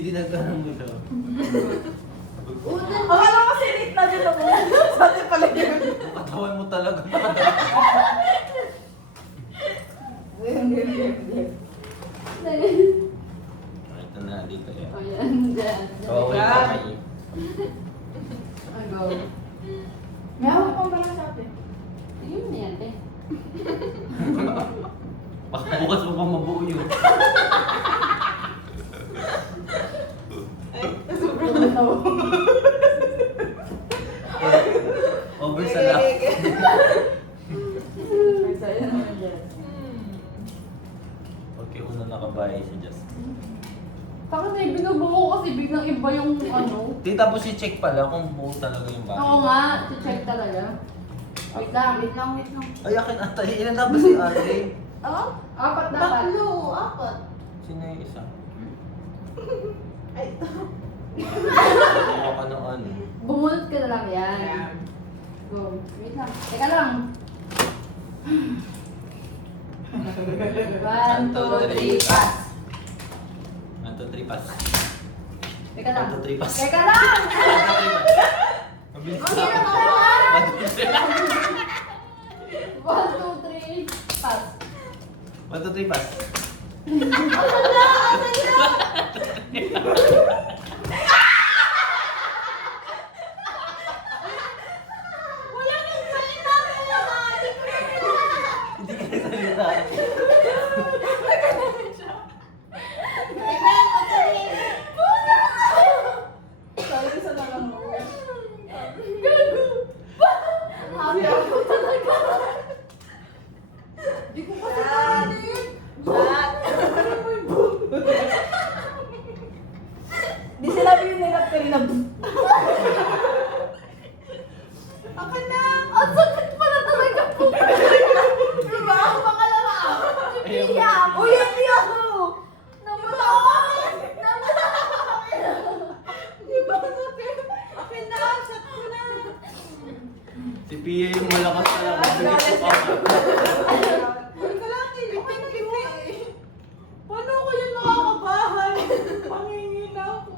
Dinagdanan mo siya. Akala ko sinit na dito mo. Sabi pala yun. Katawan mo talaga. Ito na, dito yan. O yan, dyan. Kawawin Yan. ka kayo. Ay, go. May hawak pang pala sa atin. Yun na yan, eh. Baka bukas mo pa mabuo yun. Sobrang natawa. Over sa lahat. Sa'yo naman dyan. Okay, una nakabahay si Justin. Bakit may binubuo kasi biglang iba yung ano? Di tapos i-check pala kung buo talaga yung bahay. Oo nga, check talaga. Wait lang. Ay, akin ata. Ilan na ba si ate? Oo? Apat dapat. Apat. Sino yung isa? Ay, Mukha ka ng ano. Bumunot ka na lang yan. Go. Wait lang. Teka lang. 1, 2, 3, pass. 1, 2, 3, pass. Teka lang. 1, 2, 3, pass. Teka lang! Mabilis Ang na. hirap naman! 1, 2, 3. 1, 2, 3, pass. 1, 2, 3, pass. wala nang salita ka naman. Hindi ka nagsalita. Sabi sa nalang mo. Gago! Happy ako talaga. Di ko kasi narinig. Chat. Di sinabi yung nilap ka rin na Ako na. Ang sakit pala talaga po. Diba? Ang pangalawa. Ayaw mo. Iyak. Uy, hindi ako. Namula ako. Namula ako. Di ba sakit? Akin na. Chat ko na. Si Pia yung malakas talaga. Galit Sige, Uy, kalaki. Lipit-lipit. Paano ko yun nakakabahan? Pangingin ako.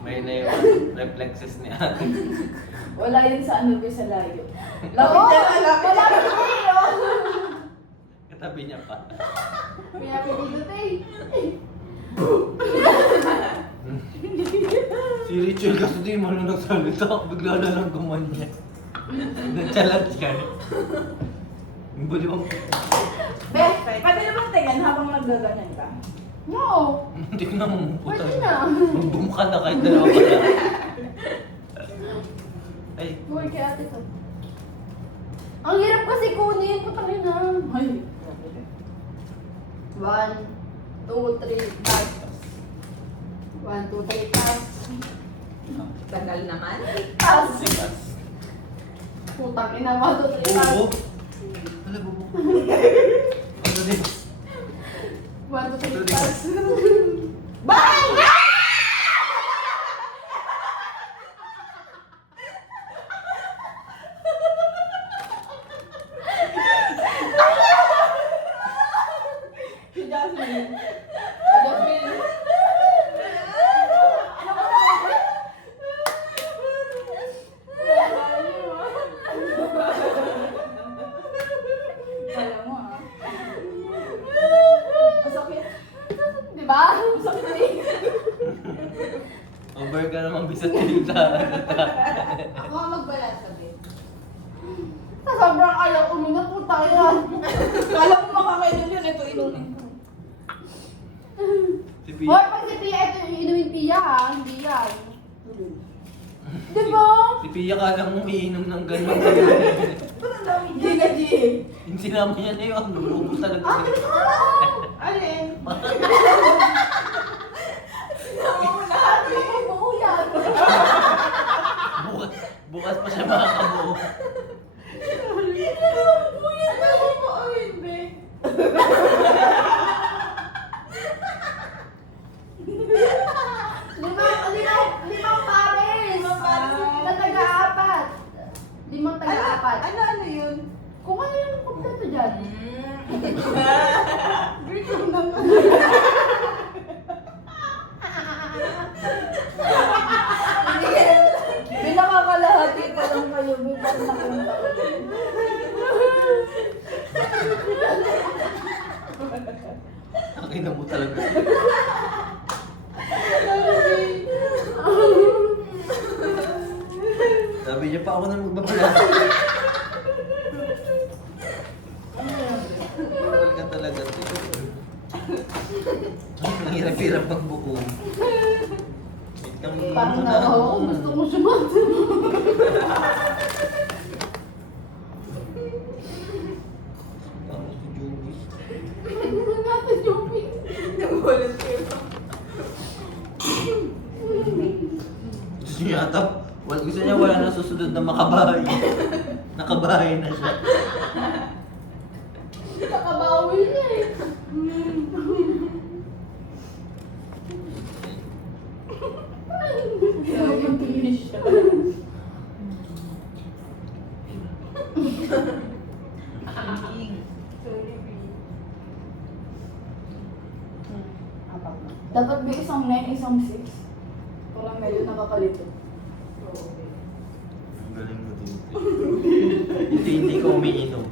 may na yung reflexes ni ate. Wala yun sa ano sa layo. Oo. Lapit na lapit. Wala na kayo. Katabi niya pa. May napilito eh. Si Rachel kasi di marunong nagsalita. Bigla na lang gumanyan. Nagsalat siya. Yung baliwang. Be, pwede naman tingnan habang naggaganyan ka. No. Tignan mo. puta. Pwede na. Magbum ka na kahit dalawa ka na. Ay, Buhay kay ate to. Ang hirap kasi kunin. Putangin na. Ay. 1, 2, 3, pass. 1, 2, 3, pass. Tagal naman. Pass. sikas. Putang ina, 1, 2, 3, pass. Bubo. Wala, bubo. Ano din? 1, 2, 3, pass. Bye! Si Jasmine. Jasmine. Kaya mo ah. Masakit. Diba? Masakit eh. Over ka naman bisat yung sa Ako nga magbalat sabi. Sa sobrang ayaw uminom po tayo. Kala mo makakainom yun. Ito inumin ko. Si Hoy, Pia. pag si Pia, ito yung inumin Pia ha. Hindi yan. Diba? Si Pia kala mo iinom ng gano'n. Ba't ang dami dyan? Giga G. Yung sinama niya na yun. Bubo talaga. Alin? Ano mo yan? Bukas, bukas pa siya makakabuo. Ano mo awin, be? Limang pares. Limang pares. Na taga-apat. Limang taga-apat. Ano yun? Kung ano yung kompleto dyan. Great lang naman. Alam mo talaga. Sabi niya pa ako na magbabalas. Bawal ka talaga. Ang hirap-hirap magbuko. Wait lang, Parang muna. nawawa ko. Gusto ko sumagot. Tapos si Joey. Natin yung pink. Nagulat kayo. Gusto niya yata, gusto niya wala na susunod na makabahay. Nakabahay na siya. Nakabawi niya eh. Sorry, babe. Dapat may isang 9, isang 6. Parang medyo nakakalito. Oo, babe. Ang galing mo din. Hindi ko umiinom.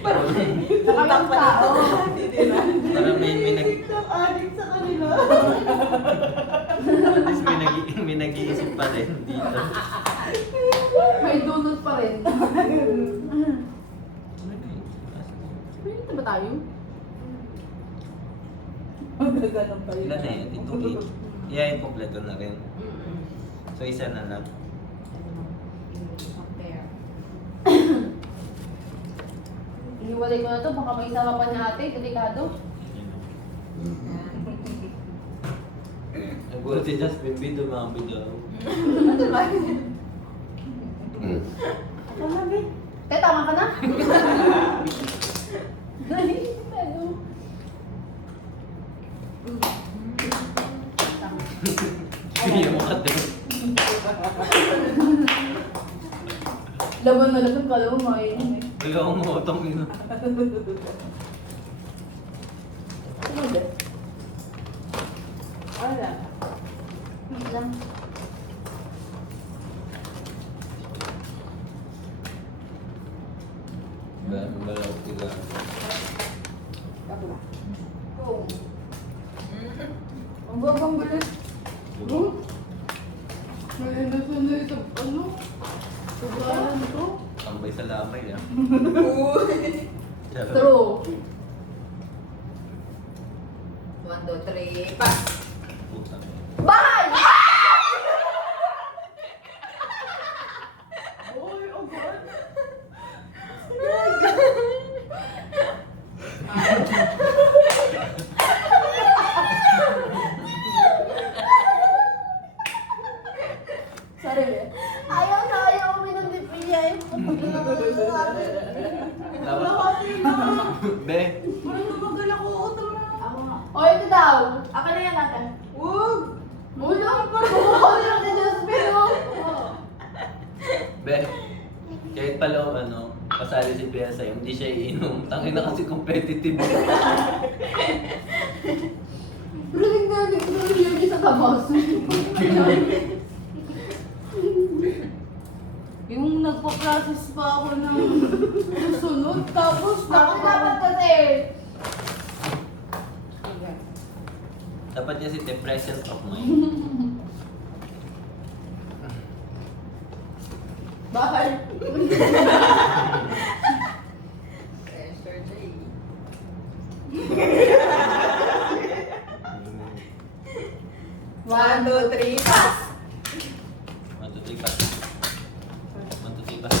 Parang Nakakang tao. parang may nag... TikTok addict sa kanila. At least may nag-iisip pa rin dito. May donut pa rin. Pwede ba tayo? Magaganon pa rin. Ilan na yun? Itong 8. Yeah, yung kompleto na rin. So, isa na lang. Iniwalay ko na to, baka may isama pa na ate, delikado. Nagulat si Jasmine, video mga video. Ano ba? Tama, babe. Te, tama ka na? Dali, tayo. Hindi mo kate. Laban na laban, kala mo makainom eh. Wala akong utang ina. Ano ba? Wala. Wait lang. Wala ko sila. Ako na. Oo. Ang babang bilis. May nasunod ito, ano? Tugalan to? Tambay sa lamay ah. Uy. True. 1, 2, 3, pass. Puta. Bahay! Uy, oh God. Sorry, be. Ayaw na ayaw uminom ni Pia. Dapat. Be. Parang tumagal ako. Utang na. O, ito daw. Akin na yan natin. Huwag. Ulo, bumukhaw na lang si Jasmine, oh. Be. Kahit pala ano, pasali si Pia sa'yo, hindi siya iinom. Tangin na kasi competitive. Galing na, hindi ko yung sa tabas. Yung nagpa-process pa ako ng susunod, tapos Bakit dapat kasi? Dapat niya si The Presence of Mind. Bakit? Pressure day. 1, 2, 3, pass. 1, 2, 3, pass. 1, 2, 3, pass.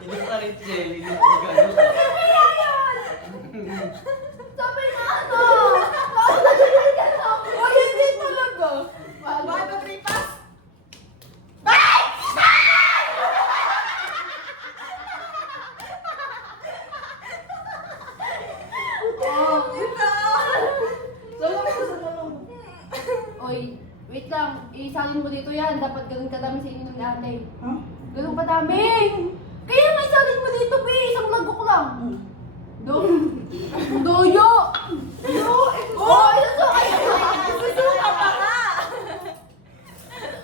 Hindi pa rin siya, hindi pa gano'n. Sabi na ano? Nakakagaling ka na ako. Oh, hindi talaga. 1, 2, 3, pass. Oh. Ito. Oy, wait lang. Isalin mo dito yan. Dapat ganun kadami sa ininom ni ate. Huh? Ganun kadami. Kaya nga isalin mo dito, be. Isang lagok lang. Doyo! Yo, Oh, isusukay Susuka pa nga.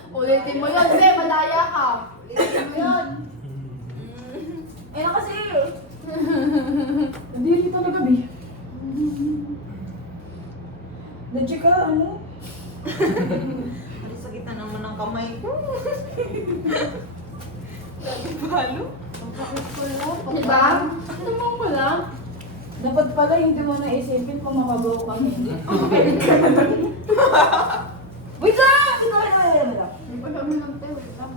Ulitin mo yun, be. Malaya ka. Na-check ka, ano? Ano sa gitna naman ng kamay ko? Lagi palo. Ang kakit ko lang. Diba? Ano mo wala? Dapat pala hindi mo naisipin kung makabaw ka hindi. Wait lang! Hindi pa kami ng tayo. Wait lang.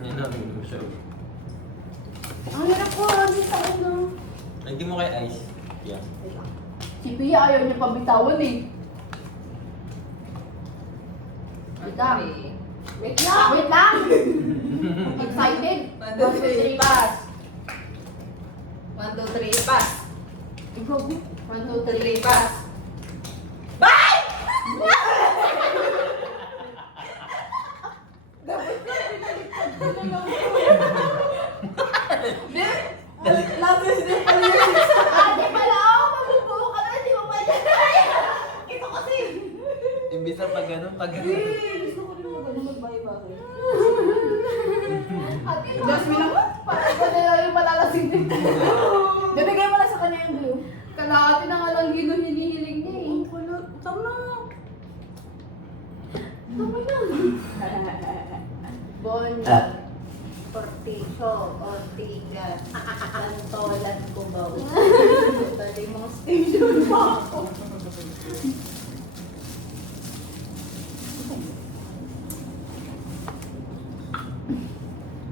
Yan na, may siya. Ang hirap ko. Ang hirap ko na. Hindi mo kay ice. Yeah. Wait lang. Si Pia ayaw niya pabitawan eh. Wait lang. Wait lang! Wait lang! Excited? 1, 2, 3, pass. 1, 2, 3, pass. Ikaw, 1, 2, 3, 3, pass. Bye! Lapis din pala yung Ate pala ako, mabubuo ka na, hindi mo pa yan. Ito kasi. Imbis na pag ganun, pag ganun. Gusto ko rin mag-ano mag-bye-bye. Ate, Jasmine ako? parang ko na lang yung malalasing din. Bibigay mo na sa kanya yung blue. Kalahati na nga lang yun ang hinihiling niya eh. Kulot. Tama. Tama na. Bonnie, Porticio, Ortigas, Santolan, Cubao. Tali mga station pa ako.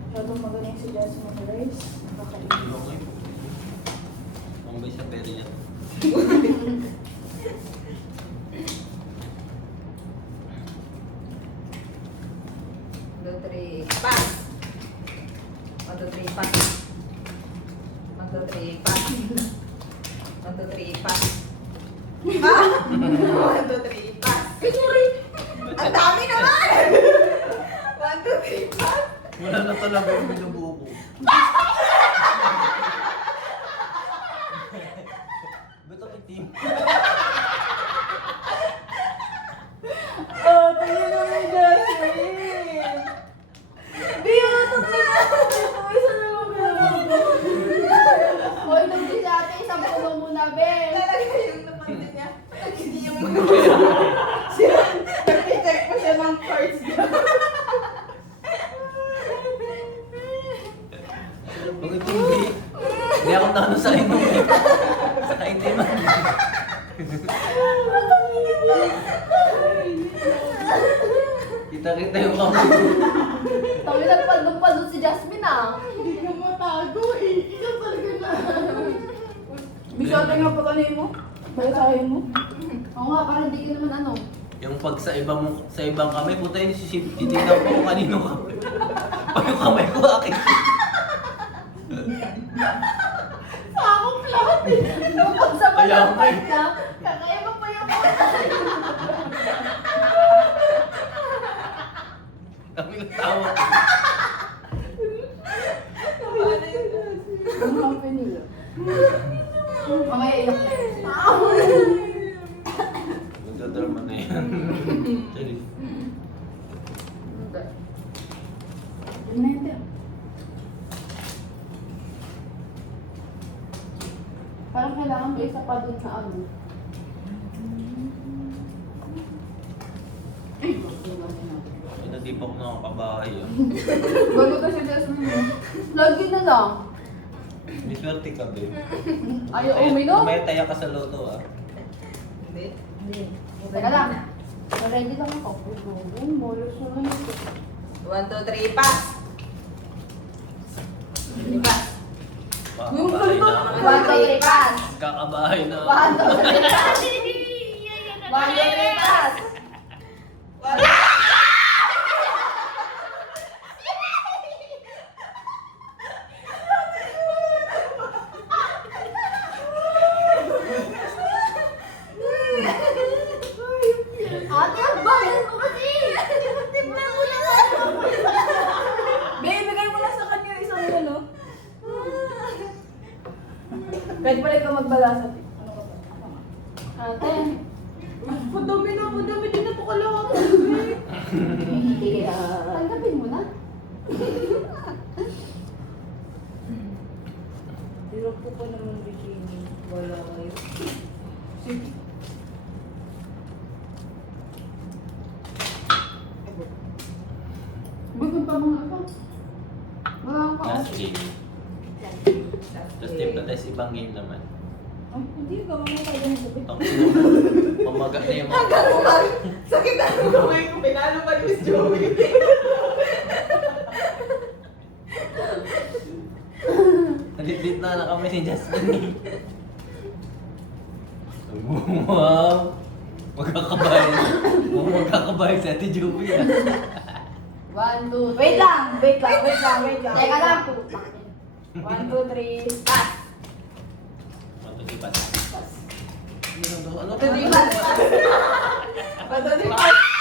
Masyadong magaling si Jasmine Rice. Nakakainin. Okay. Pambay sa pera yan. 1, 2, 3, pass. 1, 2, 3, pass. 1, 2, 3, pass. 1, 2, 3, pass. Ah! 1, 2, 3, pass. Ay, sorry! Ang dami naman! 1, 2, 3, pass. Wala na talaga yung binubuo ko. Ba't ang itim? Oh, tingnan mo yung Jasmine. Di mo ito tingnan. Isa na mo Hoy, nung di dati, isang puno muna, Ben. Talaga yung napansin niya. Hindi yung Nag-check pa siya ng cards niya. Pag itim, hindi ako tano sa inom. Sa kaintiman. Kita-kita yung kamay ko. Tawin na paldong-paldong si Jasmine ah. Hindi ka matago eh. Ikaw talaga na. Bisote nga pa kanina mo. Balasahin mo. Oo nga, parang hindi ka naman ano. Yung pag sa ibang kamay, puta yun, titignan ko kung kanino kamay. Pag yung kamay ko, akin. Sa akong lahat eh. Nung pag sa Kaya nga malapit eh. na, kakaiba pa yung Kami yung tawa. Ang happy nila. Mamaya iyak na. Magdadrama na yan. Sorry. Yun na yun. Parang kailangan may isa pa dun sa ano. Ay, nadipok na ako kabahay. Ah. Bago ka si Jasmine. Lagi na lang. May swerte ka, babe. Ayaw uminom. May taya ka sa loto, ah. Hindi. Teka lang. Ready lang ako. Molos naman ito. 1, 2, 3, pass. Pass. Kakabahay na ako. 1, 2, 3, pass! Kakabahay na ako. 1, 2, 3, pass! 1, 2, 3, pass! Ate, ang bagal mo kasi! Tibnan mo na nga! Babe, ibigay mo na sa kanya yung isang ano. Kahit pala ikaw magbalasat. Ano ka ba? Ate, Madami din na po kalawang. tanggapin mo na. Hirap po pa naman bikini. Wala kayo. Sige. Last game. Last game na tayo, ibang game naman. Ay, hindi ka mga tayo ng gabi. Ang pamagat na yung mga... Hanggang umari. Sakit na ang kamay ko. Pinalo pa ni Miss Joey. Nalit na kami ni Jasmine. Wow! Magkakabayan. Magkakabayan si Ate Joey. 1, 2, 3. Wait lang. Teka lang. 1, 2, 3, pass. Matulipas. Pass. Ano? Matulipas. Matulipas.